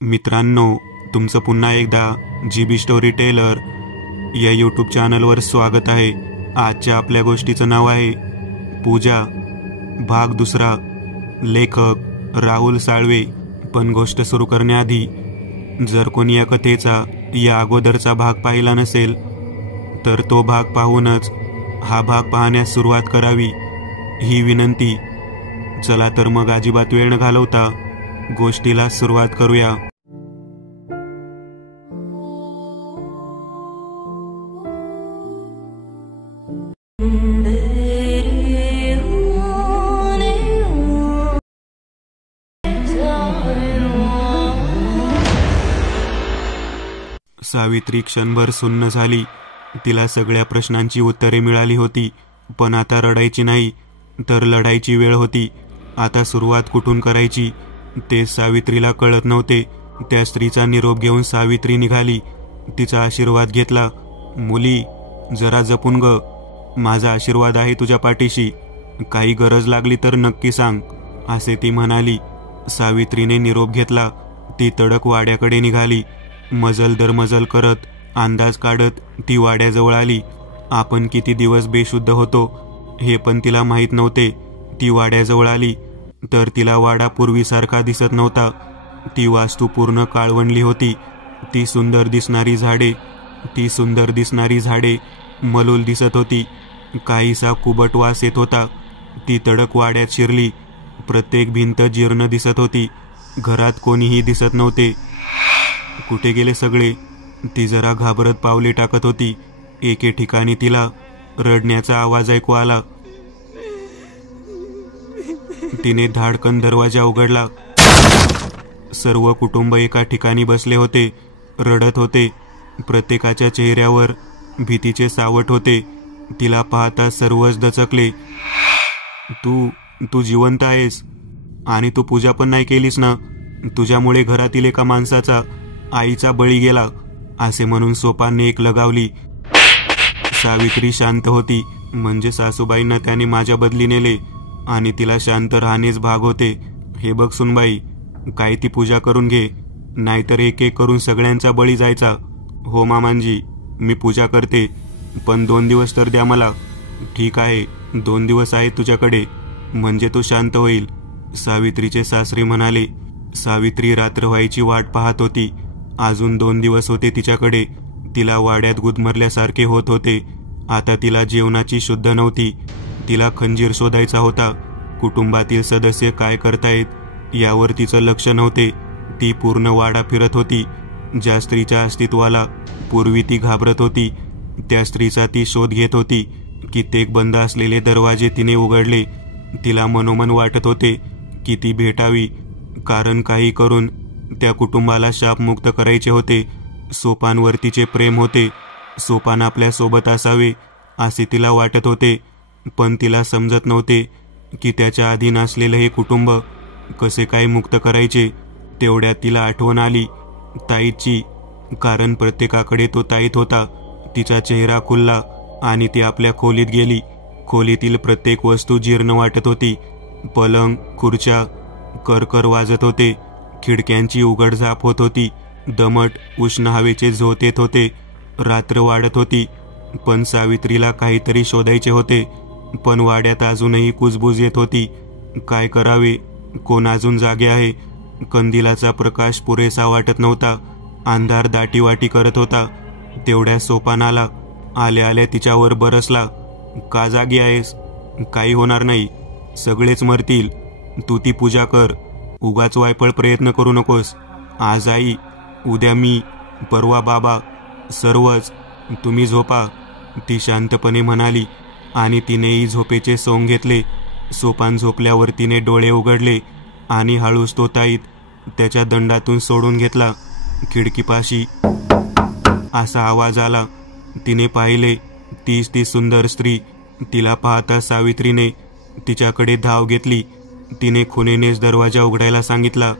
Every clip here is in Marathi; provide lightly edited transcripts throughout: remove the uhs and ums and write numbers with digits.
मित्रांनो, तुमचं पुन्हा एकदा GB स्टोरी टेलर या यूट्यूब चॅनलवर स्वागत आहे। आजच्या आपल्या गोष्टीचं नाव आहे पूजा, भाग दुसरा। लेखक राहुल साळवे। पण गोष्ट सुरू करण्याआधी जर कोणी या कथेचा या अगोदरचा भाग पाहिला नसेल तर तो भाग पाहूनच हा भाग पाहण्यास सुरुवात करावी ही विनंती। चला तर मग अजिबात वेळ न घालवता गोष्टीला सुरुवात करूया। सावित्री क्षणभर सुन्न झाली। तिला सगळ्या प्रश्नांची उत्तरे मिळाली होती, पण आता रडायची नाही तर लढायची वेळ होती। आता सुरुवात कुठून करायची ते सावित्रीला कळत नव्हते। त्या स्त्रीचा निरोप घेऊन सावित्री निघाली। तिचा आशीर्वाद घेतला। मुली, जरा जपून ग, माझा आशीर्वाद आहे तुझ्या पाठीशी, काही गरज लागली तर नक्की सांग, असे ती म्हणाली। सावित्रीने निरोप घेतला। ती तडक वाड्याकडे निघाली। मजल दर मजल करत, अंदाज काढत ती वाड्याजवळ आली। आपण किती दिवस बेशुद्ध होतो हे पण तिला माहीत नव्हते। ती वाड्याजवळ आली तर तिला वाडा पूर्वीसारखा दिसत नव्हता। ती वास्तू पूर्ण काळवंडली होती। ती सुंदर दिसणारी झाडे मलूल दिसत होती। काहीसा कुबट वास येत होता। ती तडक वाड्यात शिरली। प्रत्येक भिंत जीर्ण दिसत होती। घरात कोणीही दिसत नव्हते। कुठे गेले सगळे? ती जरा घाबरत पावले टाकत होती। एके ठिकाणी तिला रडण्याचा आवाज ऐकू आला। तिने धाडकन दरवाजा उघडला। सर्व कुटुंब एका ठिकाणी बसले होते, रडत होते। प्रत्येकाच्या चेहऱ्यावर भीतीचे सावट होते। तिला पाहता सर्वच दचकले। तू जिवंत आहेस आणि तू पूजा पण नाही केलीस ना? तुझ्यामुळे घरातील एका माणसाचा, आईचा बळी गेला, असे म्हणून सोपानने एक लगावली। सावित्री शांत होती, म्हणजे सासूबाईंना त्याने माझ्या बदली नेले आणि तिला शांत राहणेच भाग होते। हे बघ सुनबाई, काही ती पूजा करून घे, नाहीतर एक एक करून सगळ्यांचा बळी जायचा। हो मामांजी, मी पूजा करते, पण 2 दिवस तर द्या मला। ठीक आहे, 2 दिवस आहे तुझ्याकडे, म्हणजे तू शांत होईल, सावित्रीचे सासरे म्हणाले। सावित्री रात्र व्हायची वाट पाहत होती। अजून 2 दिवस होते तिच्याकडे। तिला वाड्यात गुदमरल्यासारखे होत होते। आता तिला जेवणाची शुद्ध नव्हती। तिला खंजीर शोधायचा होता। कुटुंबातील सदस्य काय करतायत यावर तिचं लक्ष नव्हते। ती पूर्ण वाडा फिरत होती। ज्या स्त्रीच्या अस्तित्वाला पूर्वी ती घाबरत होती त्या स्त्रीचा ती शोध घेत होती। कित्येक बंद असलेले दरवाजे तिने उघडले। तिला मनोमन वाटत होते की ती भेटावी, कारण काही करून त्या कुटुंबाला शापमुक्त करायचे होते। सोपानवर तिचे प्रेम होते। सोपान आपल्या सोबत असावे असे तिला वाटत होते, पण तिला समजत नव्हते की त्याच्या अधीन असलेले हे कुटुंब कसे काय मुक्त करायचे। तेवढ्यात तिला आठवण आली ताईची, कारण प्रत्येकाकडे तो ताईत होता। तिचा चेहरा खुलला आणि ती आपल्या खोलीत गेली। खोलीतील प्रत्येक वस्तू जीर्ण वाटत होती। पलंग, खुर्च्या करकर वाजत होते। खिडक्यांची उघडझाप होत होती। दमट उष्ण हवेचे झोत येत होते। रात्र वाढत होती, पण सावित्रीला काहीतरी शोधायचे होते। पण वाड्यात अजूनही कुजबूज येत होती। काय करावे? कोण अजून जागे आहे? कंदिलाचा प्रकाश पुरेसा वाटत नव्हता। अंधार दाटीवाटी करत होता। तेवढ्या सोपानाला आल्या आल्या तिच्यावर बरसला। का जागी आहेस? काही होणार नाही, सगळेच मरतील, तू ती पूजा कर, उगाच वायफळ प्रयत्न करू नकोस। आज आई, उद्या मी, परवा बाबा, सर्वच, तुम्ही झोपा, ती शांतपणे म्हणाली आणि तिनेही झोपेचे सोंग घेतले। सोपान झोपल्यावर तिने डोळे उघडले आणि हळूच तो ताईत त्याच्या दंडातून सोडून घेतला। खिडकीपाशी असा आवाज आला। तिने पाहिले, तीच ती सुंदर स्त्री। तिला पाहता सावित्रीने तिच्याकडे धाव घेतली। तिने खुनेनेच दरवाजा उघडायला सांगितला।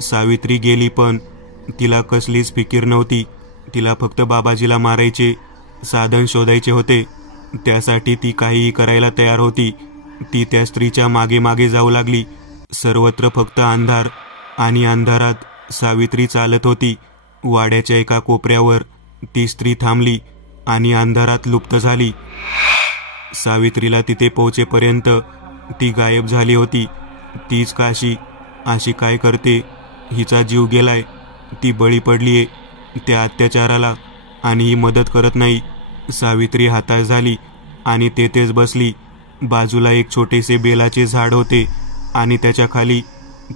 सावित्री गेली, पण तिला कसलीच फिकीर नव्हती। तिला फक्त बाबाजीला मारायचे साधन शोधायचे होते। त्यासाठी ती काहीही करायला तयार होती। ती त्या स्त्रीच्या मागे मागे जाऊ लागली। सर्वत्र फक्त अंधार आणि अंधारात सावित्री चालत होती. वाड्याच्या एका कोपऱ्यावर ती स्त्री थांबली आणि अंधारात लुप्त झाली. सावित्रीला तिथे पोहोचेपर्यंत ती गायब झाली होती. तीच काशी अशी काय करते? हिचा जीव गेलाय, ती बळी पडलीये त्या अत्याचाराला आणि ही मदत करत नाही. सावित्री हताश झाली आणि तेथेच बसली. बाजूला एक छोटेसे बेलाचे झाड होते आणि त्याच्या खाली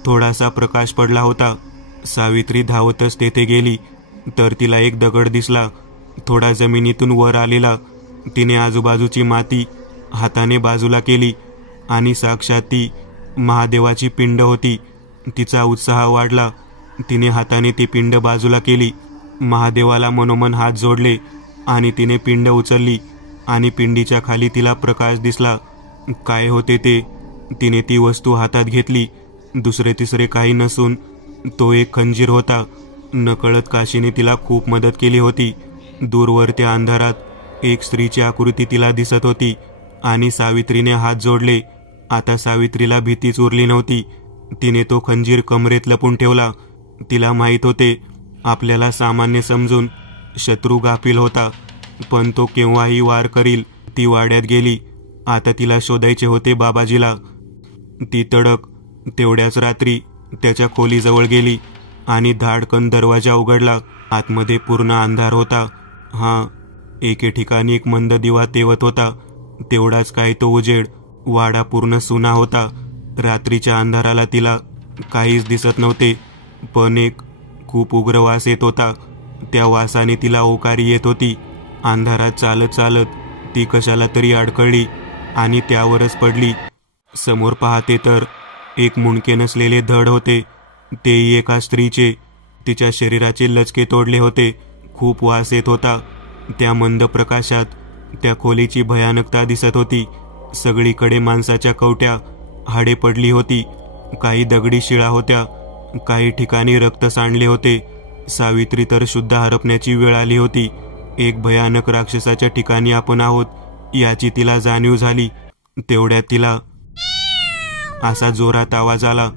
थोडासा प्रकाश पडला होता. सावित्री धावतच तेथे गेली तर तिला एक दगड दिसला, थोडा जमिनीतून वर आलेला. तिने आजूबाजूची माती हाताने बाजूला केली आणि साक्षात ती महादेवाची पिंड होती. तिचा उत्साह वाढला. तिने हाताने ती पिंड बाजूला केली, महादेवाला मनोमन हात जोडले आणि तिने पिंड उचलली आणि पिंडीच्या खाली तिला प्रकाश दिसला. काय होते ते? तिने ती वस्तू हातात घेतली. दुसरे तिसरे काही नसून तो एक खंजीर होता. नकळत काशीने तिला खूप मदत केली होती. दूरवर त्या अंधारात एक स्त्रीची आकृती तिला दिसत होती आणि सावित्रीने हात जोडले. आता सावित्रीला भीतीच उरली नव्हती. तिने तो खंजीर कमरेत लपून ठेवला. तिला माहीत होते आपल्याला सामान्य समजून शत्रू गाफील होता, पण तो केव्हाही वार करील. ती वाड्यात गेली. आता तिला शोधायचे होते बाबाजीला. ती तडक तेवढ्याच रात्री त्याच्या खोलीजवळ गेली आणि धाडकन दरवाजा उघडला. आतमध्ये पूर्ण अंधार होता. एके ठिकाणी एक मंद दिवा तेवत होता. तेवढाच काय तो उजेड. वाडा पूर्ण सुना होता. रात्रीच्या अंधाराला तिला काहीच दिसत नव्हते, पण एक खूप उग्र वास येत होता. त्या वासाने तिला ओकारी येत होती. अंधारात चालत चालत ती कशाला तरी अडकळली आणि त्यावरच पडली. समोर पाहते तर एक मुंडके नसलेले धड होते, तेही एका स्त्रीचे. तिच्या शरीराचे लचके तोडले होते. खूप वास येत होता. त्या मंद प्रकाशात त्या खोलीची भयानकता दिसत होती. सगळीकडे माणसाच्या कवट्या, हाडे पडली होती. काही दगडी शिळा होत्या, काही ठिकाणी रक्त सांडले होते. सावित्री तर शुद्ध हरपण्याची वेळ आली होती. एक भयानक राक्षसाच्या ठिकाणी आपण आहोत याची तिला जाणीव झाली. तेवढ्यात तिला असा जोरात आवाज आला.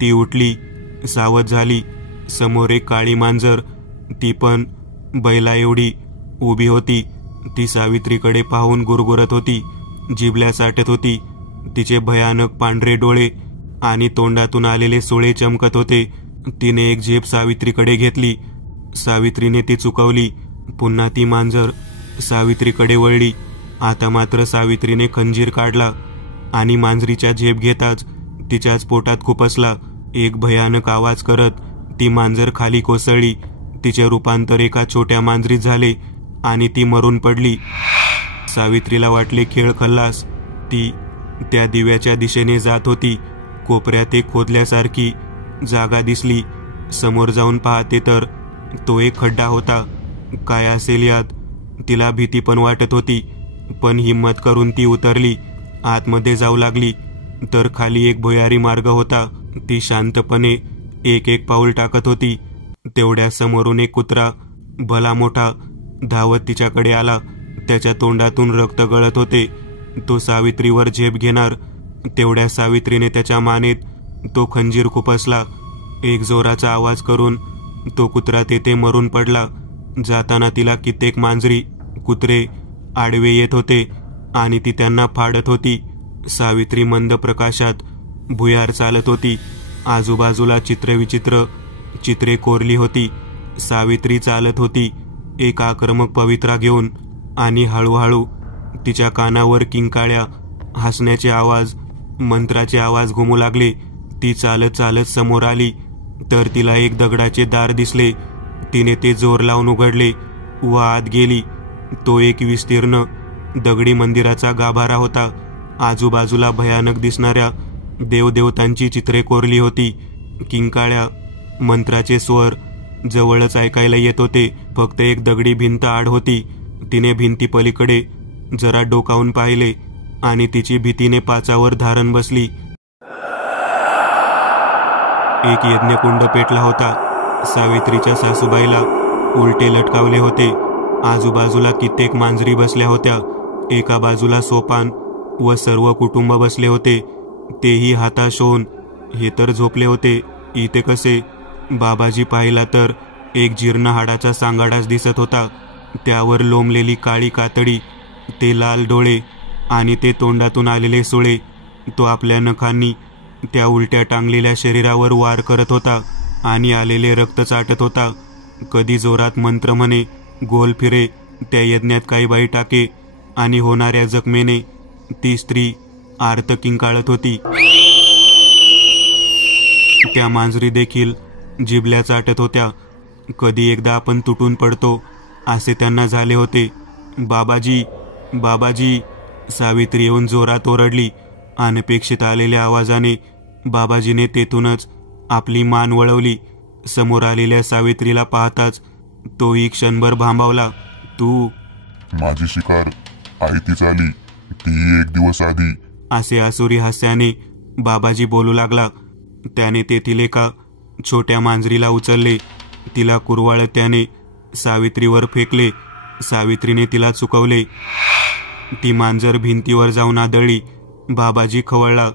ती उठली, सावध झाली. समोर एक काळी मांजर, ती पण बैला एवढी, उभी होती. ती सावित्रीकडे पाहून गुरगुरत होती, जिभल्या साठत होती. तिचे भयानक पांढरे डोळे आणि तोंडातून आलेले सुळे चमकत होते. तिने एक झेप सावित्रीकडे घेतली. सावित्रीने ती चुकवली. पुन्हा ती मांजर सावित्रीकडे वळली. आता मात्र सावित्रीने खंजीर काढला आणि मांजरीच्या झेप घेताच तिच्याच पोटात खुपसला. एक भयानक आवाज करत ती मांजर खाली कोसळली. तिचे रूपांतर एका छोट्या मांजरीत झाले आणि ती मरून पडली. सावित्रीला वाटले खेळ खल्लास. ती त्या दिव्याच्या दिशेने जात होती. कोपऱ्यात एक खोदल्यासारखी जागा दिसली. समोर जाऊन पाहते तर तो एक खड्डा होता. काय असेल यात? तिला भीती पण वाटत होती, पण हिम्मत करून ती उतरली. आतमध्ये जाऊ लागली तर खाली एक भुयारी मार्ग होता. ती शांतपणे एक एक पाऊल टाकत होती. तेवढ्या समोरून एक कुत्रा, भला मोठा, धावत तिच्याकडे आला. त्याच्या तोंडातून रक्त गळत होते. तो सावित्रीवर झेप घेणार. तेवढ्या सावित्रीने त्याच्या मानेत तो खंजीर खुपसला. एक जोराचा आवाज करून तो कुत्रा तेथे मरून पडला. जाताना तिला कित्येक मांजरी, कुत्रे आडवे येत होते आणि ती त्यांना फाडत होती. सावित्री मंद प्रकाशात भुयार चालत होती. आजूबाजूला चित्रविचित्र चित्रे कोरली होती. सावित्री चालत होती एक आक्रमक पवित्रा घेऊन आणि हळूहळू तिच्या कानावर किंकाळ्या, हसण्याचे आवाज, मंत्राचे आवाज घुमू लागले. ती चालत चालत समोर आली तर तिला एक दगडाचे दार दिसले. तिने ते जोर लावून उघडले व आत गेली. तो एक विस्तीर्ण दगडी मंदिराचा गाभारा होता. आजूबाजूला भयानक दिसणाऱ्या देवदेवतांची चित्रे कोरली होती. किंकाळ्या, मंत्राचे स्वर जवळच ऐकायला येत होते. फक्त एक दगडी भिंत आड होती. तिने भिंती पलीकडे जरा डोकावून पाहिले आणि तिची भीतीने पाचावर धारण बसली. एक यज्ञकुंड पेटला होता. सावित्रीच्या सासूबाईला उलटे लटकावले होते. आजूबाजूला कित्येक मांजरी बसल्या होत्या. एका बाजूला सोपान व सर्व कुटुंब बसले होते, तेही हाताश होऊन. हे तर झोपले होते, इथे कसे? बाबाजी पाहिला तर एक जीर्ण हाडाचा सांगाडाच दिसत होता. त्यावर लोंबलेली काळी कातडी, ते लाल डोळे आणि ते तोंडातून आलेले सोळे. तो आपल्या नखांनी त्या उलट्या टांगलेल्या शरीरावर वार करत होता आणि आलेले रक्त चाटत होता. कधी जोरात मंत्र म्हणे, गोल फिरे, त्या यज्ञात काही बाई टाके, आणि होणाऱ्या जखमेने ती स्त्री आर्त किंकाळत होती. त्या मांजरी देखील जिबल्या चाटत होत्या. कधी एकदा आपण तुटून पडतो असे त्यांना झाले होते. बाबाजी, बाबाजी, सावित्री येऊन जोरात ओरडली. अनपेक्षित आलेल्या आवाजाने बाबाजीने तेथूनच आपली मान वळवली. समोर आलेल्या सावित्रीला पाहताच तोही क्षणभर भांबावला. तू? माझी शिकार आहे तीच आली, ती 1 दिवस आधी, असे आसुरी हास्याने बाबाजी बोलू लागला. त्याने तेथील एका छोट्या मांजरीला उचलले. तिला कुरवाळत त्याने सावित्रीवर फेकले. सावित्रीने तिला चुकवले. ती मांजर भिंतीवर जाऊन आदळली. बाबाजी खवळला.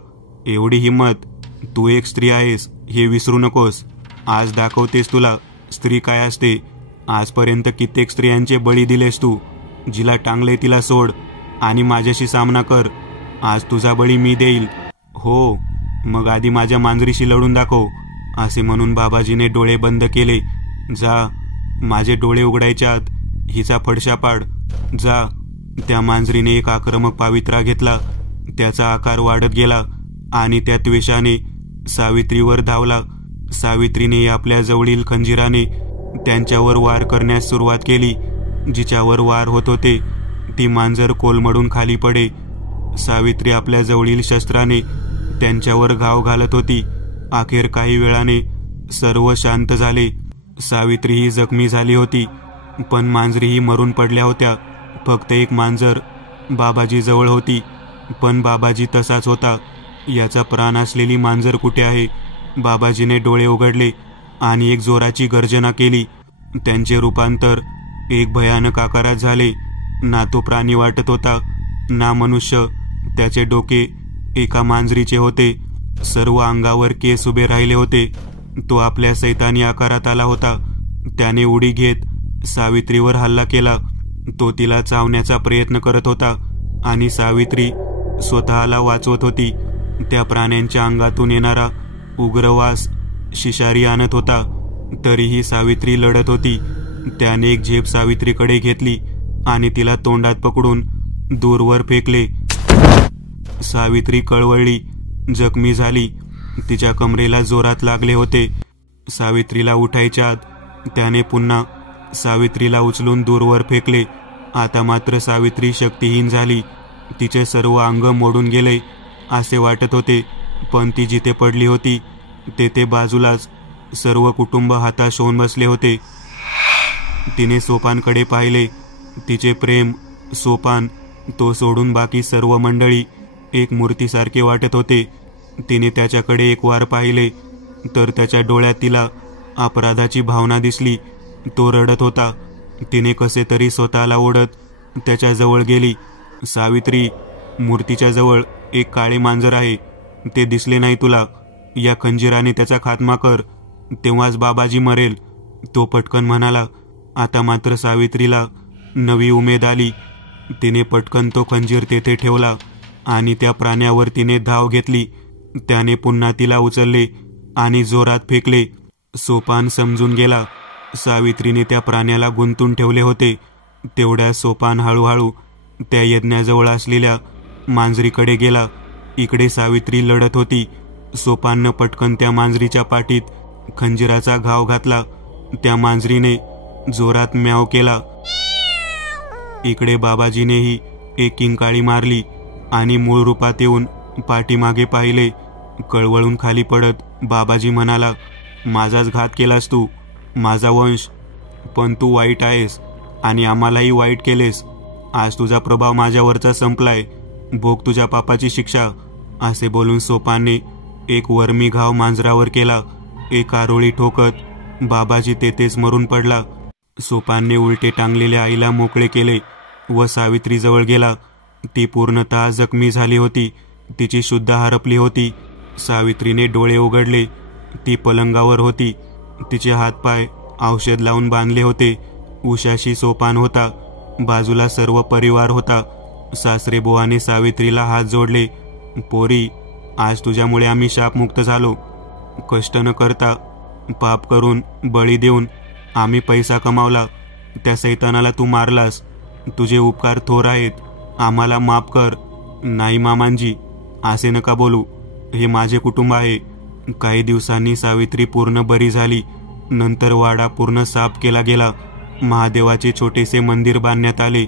एवढी हिंमत? तू एक स्त्री आहेस, हे विसरू नकोस. आज दाखवतेस तुला स्त्री काय असते. आजपर्यंत कित्येक स्त्रियांचे बळी दिलेस तू. जिला टांगले तिला सोड आणि माझ्याशी सामना कर. आज तुझा बळी मी देईल. हो, मग आधी माझ्या मांजरीशी लढून दाखव, असे म्हणून बाबाजीने डोळे बंद केले. जा, माझे डोळे उघडायच्या आत हिचा फडशा पाड. जा. त्या मांजरीने एक आक्रमक पावित्रा घेतला. त्याचा आकार वाढत गेला आणि त्या त्वेषाने सावित्रीवर धावला. सावित्रीने आपल्या जवळील खंजिराने त्यांच्यावर वार करण्यास सुरुवात केली. जिच्यावर वार होत होते ती मांजर कोलमडून खाली पडे. सावित्री आपल्या जवळील शस्त्राने त्यांच्यावर घाव घालत होती. अखेर काही वेळाने सर्व शांत झाले. सावित्रीही जखमी झाली होती, पण मांजरीही मरून पडल्या होत्या. फक्त एक मांजर बाबाजी जवळ होती, पण बाबाजी तसाच होता. याचा प्राण असलेली मांजर कुठे आहे? बाबाजीने डोळे उघडले आणि एक जोराची गर्जना केली. त्यांचे रूपांतर एक भयानक आकारात झाले. ना तो प्राणी वाटत होता, ना मनुष्य. त्याचे डोके एका मांजरीचे होते. सर्व अंगावर केस उभे राहिले होते. तो आपल्या सैतानी आकारात आला होता. त्याने उडी घेत सावित्रीवर हल्ला केला. तो तिला चावण्याचा प्रयत्न करत होता आणि सावित्री स्वतःला वाचवत होती. त्या प्राण्यांच्या अंगातून येणारा उग्रवास शिशारी आणत होता. तरीही सावित्री लढत होती. त्याने एक झेप सावित्रीकडे घेतली आणि तिला तोंडात पकडून दूरवर फेकले. सावित्री कळवळली, जखमी झाली. तिच्या कमरेला जोरात लागले होते. सावित्रीला उठायच्या आत त्याने पुन्हा सावित्रीला उचलून दूरवर फेकले. आता मात्र सावित्री शक्तिहीन झाली. तिचे सर्व अंग मोडून गेले असे वाटत होते. पण ती जिथे पडली होती तेथे बाजूलाच सर्व कुटुंब हताश होऊन बसले होते. तिने सोपानकडे पाहिले. तिचे प्रेम, सोपान, तो सोडून बाकी सर्व मंडळी एक मूर्तीसारखे वाटत होते. तिने त्याच्याकडे एक वार पाहिले तर त्याच्या डोळ्यात तिला अपराधाची भावना दिसली. तो रडत होता. तिने कसे तरी स्वतःला ओढत त्याच्याजवळ गेली. सावित्री, मूर्तीच्या जवळ एक काळे मांजर आहे. ते दिसले नाही तुला? या खंजिराने त्याचा खात्मा कर, तेव्हाच बाबाजी मरेल. तो पटकन म्हणाला. आता मात्र सावित्रीला नवी उमेद आली. तिने पटकन तो खंजीर तेथे ठेवला आणि त्या प्राण्यावर तिने धाव घेतली. त्याने पुन्हा तिला उचलले आणि जोरात फेकले. सोपान समजून गेला. सावित्रीने त्या प्राण्याला गुंतून ठेवले होते. तेवढ्या सोपान हळूहळू त्या यज्ञाजवळ असलेल्या मांजरीकडे गेला. इकडे सावित्री लढत होती. सोपाननं पटकन त्या मांजरीच्या पाठीत खंजिराचा घाव घातला. त्या मांजरीने जोरात म्याव केला. इकडे बाबाजीनेही एक किंकाळी मारली आणि मूळ रूपात येऊन पाठीमागे पाहिले. कळवळून खाली पडत बाबाजी म्हणाला, माझाच घात केलास तू, माझा वंश. पण तू वाईट आहेस आणि आम्हालाही वाईट केलेस. आज तुझा प्रभाव माझ्यावरचा संपलाय. भोग तुझ्या पापाची शिक्षा. असे बोलून सोपानने एक वर्मी घाव मांजरावर केला. एक आरोळी ठोकत बाबाजी तेथेच मरून पडला. सोपानने उलटे टांगलेल्या आईला मोकळे केले व सावित्रीजवळ गेला. ती पूर्णतः जखमी झाली होती. तिची शुद्ध हरपली होती. सावित्रीने डोळे उघडले. ती पलंगावर होती. तिचे हातपाय औषध लावून बांधले होते. उशाशी सोपान होता. बाजूला सर्व परिवार होता. सासरेबुवाने सावित्रीला हात जोडले. पोरी, आज तुझ्यामुळे आम्ही शापमुक्त झालो. कष्ट न करता, पाप करून, बळी देऊन आम्ही पैसा कमावला. त्या सैतानाला तू मारलास. तुझे उपकार थोर आहेत. आम्हाला माफ कर. नाही मामांजी, असे नका बोलू. हे माझे कुटुंब आहे. काही दिवसांनी सावित्री पूर्ण बरी झाली. नंतर वाडा पूर्ण साफ केला गेला. महादेवाचे छोटेसे मंदिर बांधण्यात आले.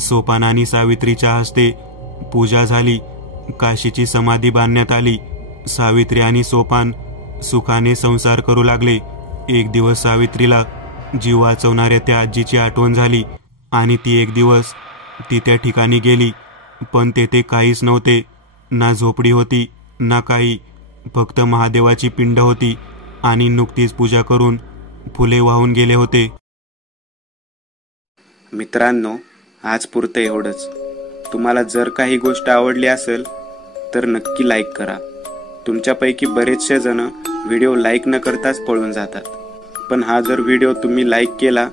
सोपान आणि सावित्रीच्या हस्ते पूजा झाली. काशीची समाधी बांधण्यात आली. सावित्री आणि सोपान सुखाने संसार करू लागले. एक दिवस सावित्रीला जीव वाचवणाऱ्या त्या आजीची आठवण झाली आणि ती एक दिवस ती त्या ठिकाणी गेली. पण तेथे काहीच नव्हते. ना झोपडी होती, ना काही. फक्त महादेवाची पिंड होती आणि नुकतीच पूजा करून फुले वाहून गेले होते. मित्रांनो, आज पुरतं एवढंच. तुम्हाला जर काही गोष्ट आवडली असेल तर नक्की लाईक करा. तुमच्यापैकी बरेचसे जण व्हिडिओ लाईक न करताच पळून जातात. पण हा जर व्हिडिओ तुम्ही लाईक केला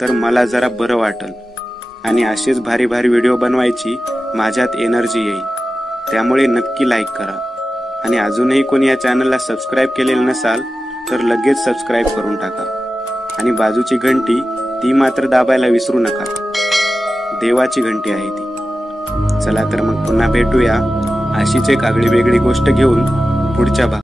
तर मला जरा बरं वाटेल आणि असेच भारी भारी व्हिडिओ बनवायची माझ्यात एनर्जी येईल. त्यामुळे नक्की लाईक करा. आणि अजूनही कोणी या चॅनलला सबस्क्राईब केलेलं नसाल तर लगेच सबस्क्राईब करून टाका. आणि बाजूची घंटी ती मात्र दाबायला विसरू नका. देवाची घंटी आहे ती. चला तर मग पुन्हा भेटूया अशीच एक आगळी वेगळी गोष्ट घेऊन पुढच्या भागात.